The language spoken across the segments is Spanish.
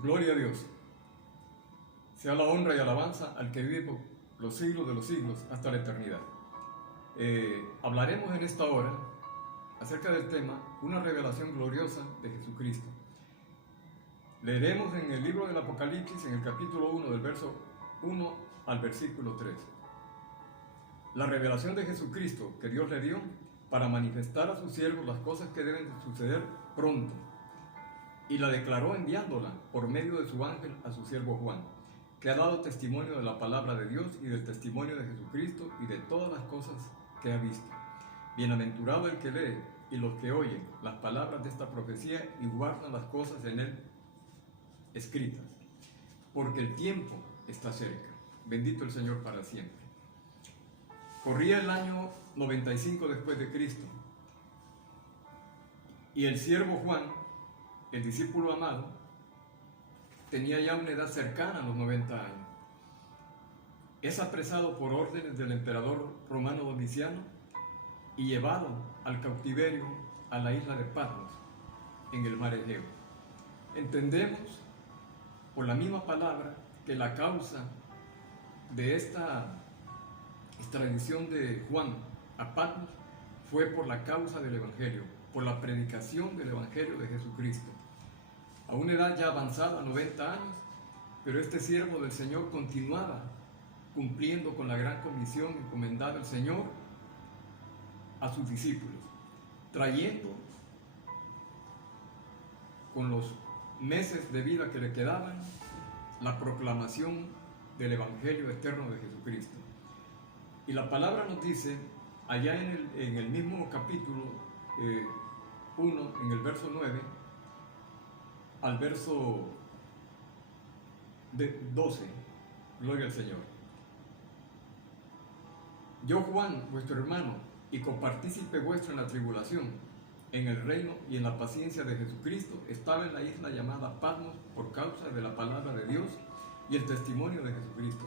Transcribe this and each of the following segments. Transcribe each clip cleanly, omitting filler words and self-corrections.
Gloria a Dios. Sea la honra y alabanza al que vive por los siglos de los siglos hasta la eternidad. Hablaremos en esta hora acerca del tema una revelación gloriosa de Jesucristo. Leeremos en el libro del Apocalipsis, en el capítulo 1, del verso 1 al versículo 3. La revelación de Jesucristo que Dios le dio para manifestar a sus siervos las cosas que deben suceder pronto. Y la declaró enviándola por medio de su ángel a su siervo Juan, que ha dado testimonio de la palabra de Dios y del testimonio de Jesucristo y de todas las cosas que ha visto. Bienaventurado el que lee y los que oyen las palabras de esta profecía y guardan las cosas en él escritas, porque el tiempo está cerca. Bendito el Señor para siempre. Corría el año 95 después de Cristo, y el siervo Juan, el discípulo amado, tenía ya una edad cercana a los 90 años. Es apresado por órdenes del emperador romano Domiciano y llevado al cautiverio a la isla de Patmos, en el mar Egeo. Entendemos por la misma palabra que la causa de esta extradición de Juan a Patmos fue por la causa del Evangelio, por la predicación del Evangelio de Jesucristo. A una edad ya avanzada, 90 años, pero este siervo del Señor continuaba cumpliendo con la gran comisión encomendada al Señor a sus discípulos, trayendo con los meses de vida que le quedaban la proclamación del Evangelio eterno de Jesucristo. Y la palabra nos dice, allá en el mismo capítulo 1, en el verso 9, al verso 12, gloria al Señor. Yo, Juan, vuestro hermano, y copartícipe vuestro en la tribulación, en el reino y en la paciencia de Jesucristo, estaba en la isla llamada Patmos por causa de la palabra de Dios y el testimonio de Jesucristo.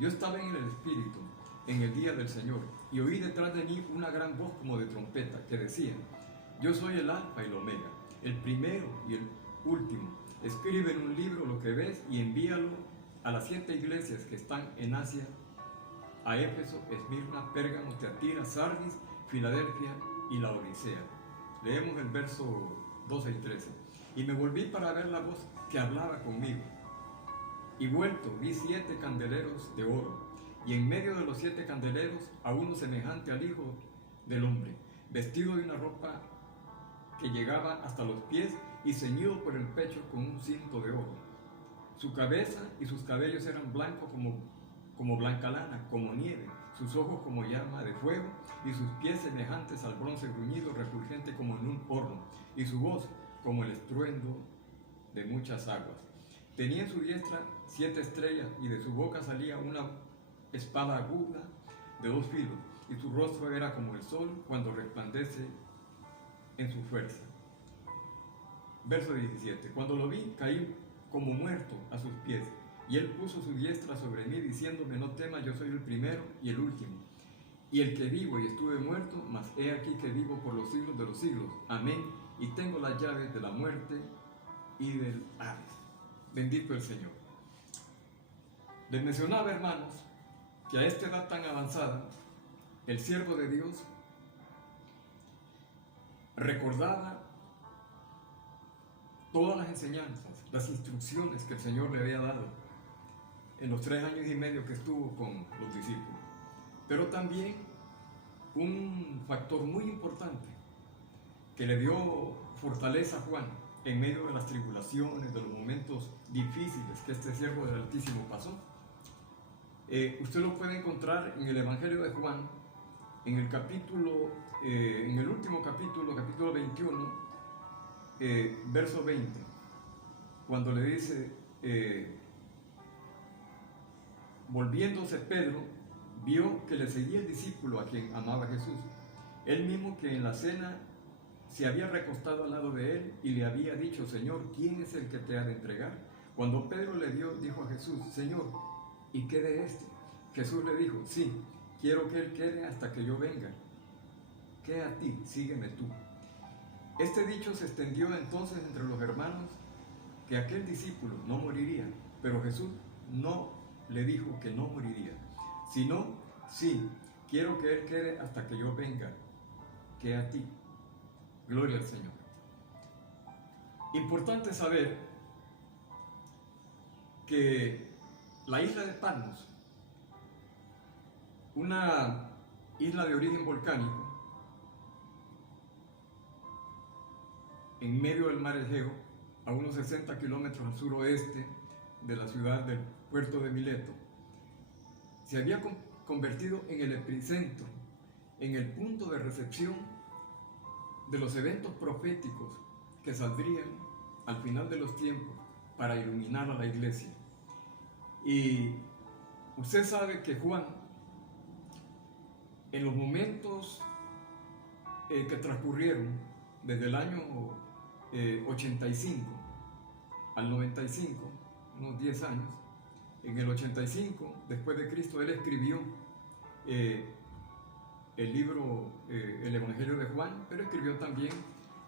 Yo estaba en el Espíritu en el día del Señor, y oí detrás de mí una gran voz como de trompeta, que decía: yo soy el Alfa y el Omega, el primero y el último. Escribe en un libro lo que ves y envíalo a las 7 iglesias que están en Asia, a Éfeso, Esmirna, Pérgamo, Teatira, Sardis, Filadelfia y Laodicea. Leemos el verso 12 y 13. Y me volví para ver la voz que hablaba conmigo. Y vuelto vi 7 candeleros de oro, y en medio de los 7 candeleros a uno semejante al Hijo del Hombre, vestido de una ropa que llegaba hasta los pies y ceñido por el pecho con un cinto de oro. Su cabeza y sus cabellos eran blancos como blanca lana, como nieve, sus ojos como llama de fuego, y sus pies semejantes al bronce bruñido, refulgente como en un horno, y su voz como el estruendo de muchas aguas. Tenía en su diestra 7 estrellas, y de su boca salía una espada aguda de 2 filos, y su rostro era como el sol cuando resplandece en su fuerza. Verso 17. Cuando lo vi, caí como muerto a sus pies, y él puso su diestra sobre mí, diciéndome: no temas, yo soy el primero y el último, y el que vivo y estuve muerto, mas he aquí que vivo por los siglos de los siglos. Amén. Y tengo las llaves de la muerte y del Hades. Bendito el Señor. Les mencionaba, hermanos, que a esta edad tan avanzada, el siervo de Dios recordaba todas las enseñanzas, las instrucciones que el Señor le había dado en los 3 años y medio que estuvo con los discípulos. Pero también un factor muy importante que le dio fortaleza a Juan en medio de las tribulaciones, de los momentos difíciles que este siervo del Altísimo pasó. Usted lo puede encontrar en el Evangelio de Juan, en el capítulo, en el último capítulo, capítulo 21, verso 20, cuando le dice: volviéndose Pedro, vio que le seguía el discípulo a quien amaba Jesús, él mismo que en la cena se había recostado al lado de él y le había dicho: Señor, ¿quién es el que te ha de entregar? Cuando Pedro le vio, dijo a Jesús: Señor, ¿y qué de este? Jesús le dijo: sí, quiero que él quede hasta que yo venga. ¿Qué a ti? Sígueme tú. Este dicho se extendió entonces entre los hermanos que aquel discípulo no moriría, pero Jesús no le dijo que no moriría, sino, sí, quiero que él quede hasta que yo venga, que a ti. Gloria al Señor. Importante saber que la isla de Patmos, una isla de origen volcánico, en medio del mar Egeo, a unos 60 kilómetros al suroeste de la ciudad del puerto de Mileto, se había convertido en el epicentro, en el punto de recepción de los eventos proféticos que saldrían al final de los tiempos para iluminar a la iglesia. Y usted sabe que Juan, en los momentos que transcurrieron desde el año 85 al 95, unos 10 años, en el 85 después de Cristo, él escribió el libro, el Evangelio de Juan, pero escribió también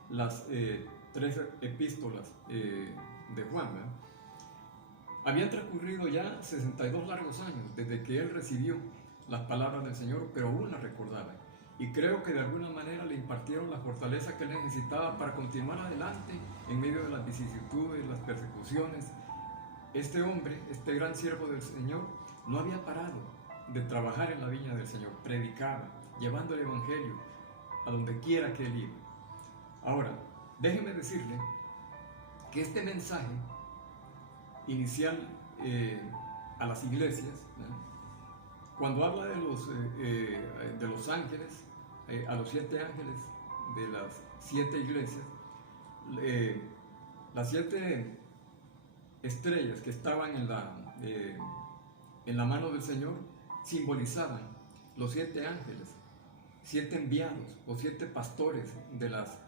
las 3 epístolas de Juan, ¿verdad? Habían transcurrido ya 62 largos años desde que él recibió las palabras del Señor, pero aún las recordaba. Y creo que de alguna manera le impartieron la fortaleza que él necesitaba para continuar adelante en medio de las vicisitudes, las persecuciones. Este hombre, este gran siervo del Señor, no había parado de trabajar en la viña del Señor, predicaba, llevando el Evangelio a donde quiera que él iba. Ahora, déjeme decirle que este mensaje inicial a las iglesias, ¿no?, cuando habla de los ángeles, a los 7 ángeles de las 7 iglesias, las 7 estrellas que estaban en la mano del Señor simbolizaban los 7 ángeles, 7 enviados o 7 pastores de las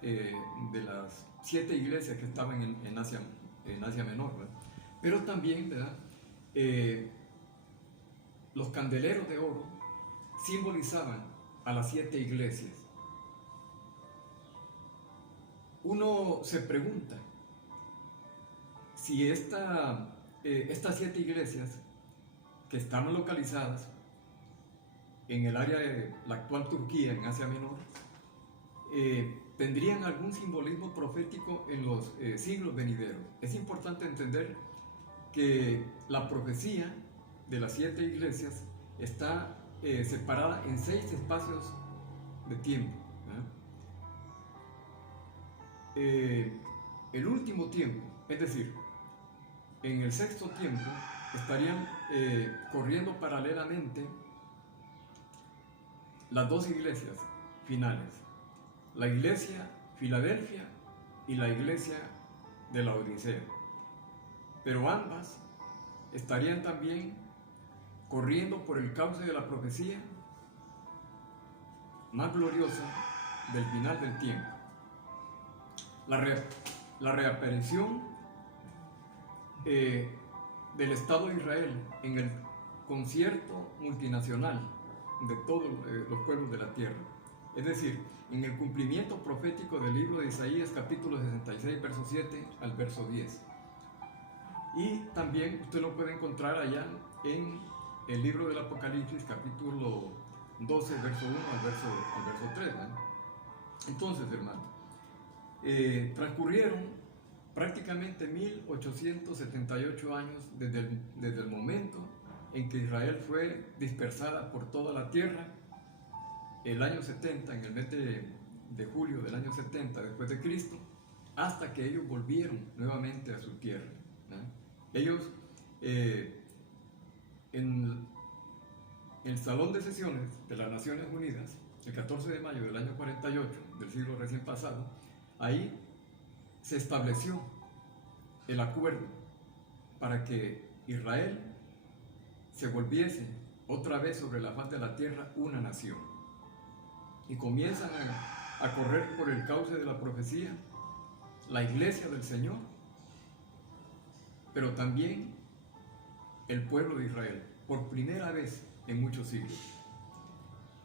7 iglesias que estaban en Asia Menor, ¿verdad? Pero también, ¿verdad?, los candeleros de oro simbolizaban a las 7 iglesias. Uno se pregunta si estas 7 iglesias que estaban localizadas en el área de la actual Turquía, en Asia Menor, tendrían algún simbolismo profético en los siglos venideros. Es importante entender que la profecía de las 7 iglesias está separada en 6 espacios de tiempo, el último tiempo, es decir, en el 6º tiempo, estarían corriendo paralelamente las 2 iglesias finales, la iglesia Filadelfia y la iglesia de la Odisea. Pero ambas estarían también corriendo por el cauce de la profecía más gloriosa del final del tiempo. La reaparición del Estado de Israel en el concierto multinacional de todos los pueblos de la tierra. Es decir, en el cumplimiento profético del libro de Isaías, capítulo 66, verso 7 al verso 10. Y también usted lo puede encontrar allá en el libro del Apocalipsis, capítulo 12, verso 1 al verso 3. ¿Eh? Entonces, hermano, transcurrieron prácticamente 1878 años desde el momento en que Israel fue dispersada por toda la tierra, el año 70, en el mes de julio del año 70 después de Cristo, hasta que ellos volvieron nuevamente a su tierra. Ellos, en el Salón de Sesiones de las Naciones Unidas, el 14 de mayo del año 48, del siglo recién pasado, ahí se estableció el acuerdo para que Israel se volviese otra vez sobre la faz de la tierra una nación. Y comienzan a correr por el cauce de la profecía la iglesia del Señor, pero también el pueblo de Israel, por primera vez en muchos siglos.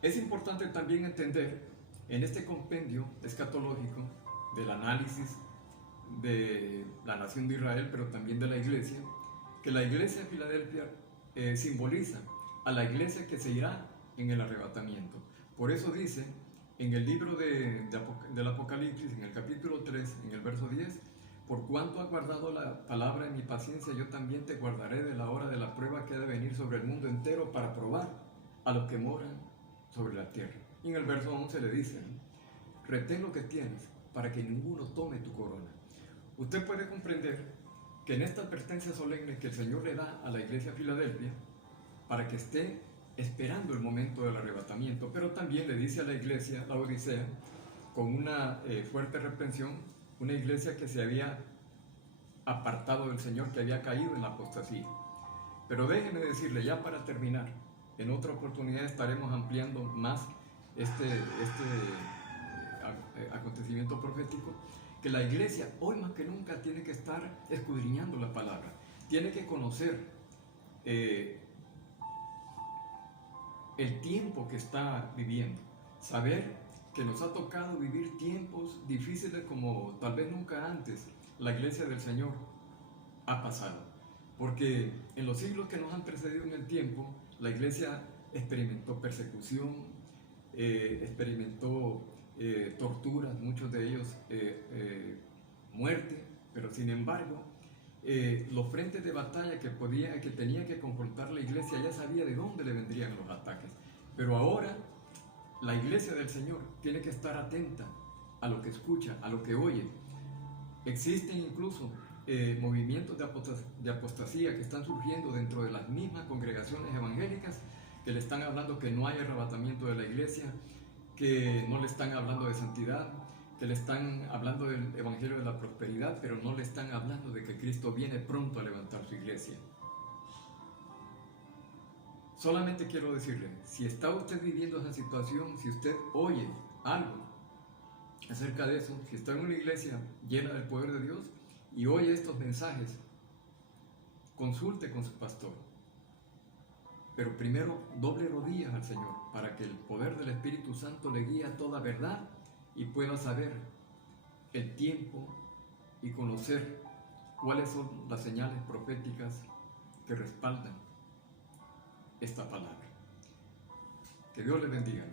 Es importante también entender en este compendio escatológico del análisis de la nación de Israel, pero también de la iglesia, que la iglesia de Filadelfia simboliza a la iglesia que se irá en el arrebatamiento. Por eso dice en el libro del Apocalipsis, en el capítulo 3, en el verso 10, por cuanto has guardado la palabra en mi paciencia, yo también te guardaré de la hora de la prueba que ha de venir sobre el mundo entero para probar a los que moran sobre la tierra. Y en el verso 11 le dice, retén lo que tienes para que ninguno tome tu corona. Usted puede comprender que en esta advertencia solemne que el Señor le da a la iglesia de Filadelfia, para que esté esperando el momento del arrebatamiento, pero también le dice a la iglesia, la Odisea, con una fuerte reprensión, una iglesia que se había apartado del Señor, que había caído en la apostasía. Pero déjeme decirle, ya para terminar, en otra oportunidad estaremos ampliando más este acontecimiento profético, que la iglesia hoy más que nunca tiene que estar escudriñando la palabra, tiene que conocer el tiempo que está viviendo, saber que nos ha tocado vivir tiempos difíciles como tal vez nunca antes la iglesia del Señor ha pasado, porque en los siglos que nos han precedido en el tiempo, la iglesia experimentó persecución, experimentó torturas, muchos de ellos muerte, pero sin embargo los frentes de batalla que tenía que confrontar la iglesia ya sabía de dónde le vendrían los ataques. Pero ahora la iglesia del Señor tiene que estar atenta a lo que escucha, a lo que oye. Existen incluso movimientos de apostasía que están surgiendo dentro de las mismas congregaciones evangélicas, que le están hablando que no hay arrebatamiento de la iglesia, que no le están hablando de santidad, que le están hablando del evangelio de la prosperidad, pero no le están hablando de que Cristo viene pronto a levantar su iglesia. Solamente quiero decirle, si está usted viviendo esa situación, si usted oye algo acerca de eso, si está en una iglesia llena del poder de Dios y oye estos mensajes, consulte con su pastor. Pero primero doble rodillas al Señor para que el poder del Espíritu Santo le guíe a toda verdad y pueda saber el tiempo y conocer cuáles son las señales proféticas que respaldan esta palabra. Que Dios le bendiga.